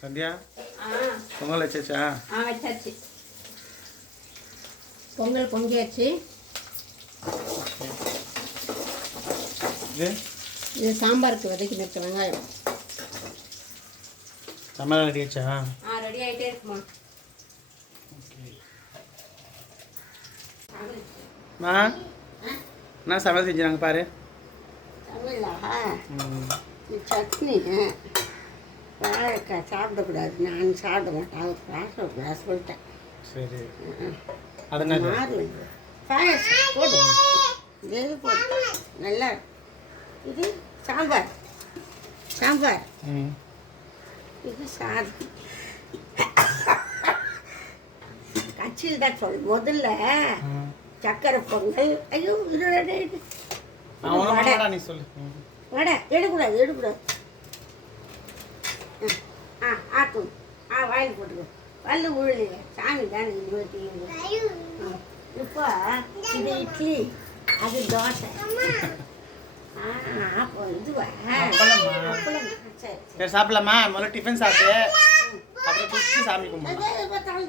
சந்தியா பொங்கல் வச்சாச்சா? வச்சாச்சு. பொங்கல் பொங்கியாச்சு. இது சாம்பாருக்கு வதக்கி நிற்க வெங்காயம். சமையல் ரெடி ஆச்சா? ரெடி ஆகிட்டே இருக்குமா. மா என்ன சமையல் செஞ்சாங்க பாரு. சமையலா? சட்னி. வாழைக்காய் சாப்பிடக்கூடாது, நான் சாப்பிட மாட்டேன். அவர் சாப்பிடக்கூடாது சொல்லிட்டேன். சரி, அதனால பாயசம் போடு, இது போடு நல்லா. இது சாம்பார். சாம்பார். இது சாதம். கட்சியில் தான் சொல். முதல்ல சக்கரை பொங்கல். ஐயோ இது நீ சொல்லு. வடை எடுக்கூடாது, எடுக்கூடாது. ஆக்கும். வாயில் போட்டுக்கோ. பல்லு உழுலைங்க சாமி தானே 27. இப்போ இது இட்லி, அது தோசை. அப்போ இதுவா சரி சாப்பிடலாமா? முதல்ல டிஃபன் சாப்பிட்டு அப்புறம் குளிச்சு சாமி கும்பிடலாம்.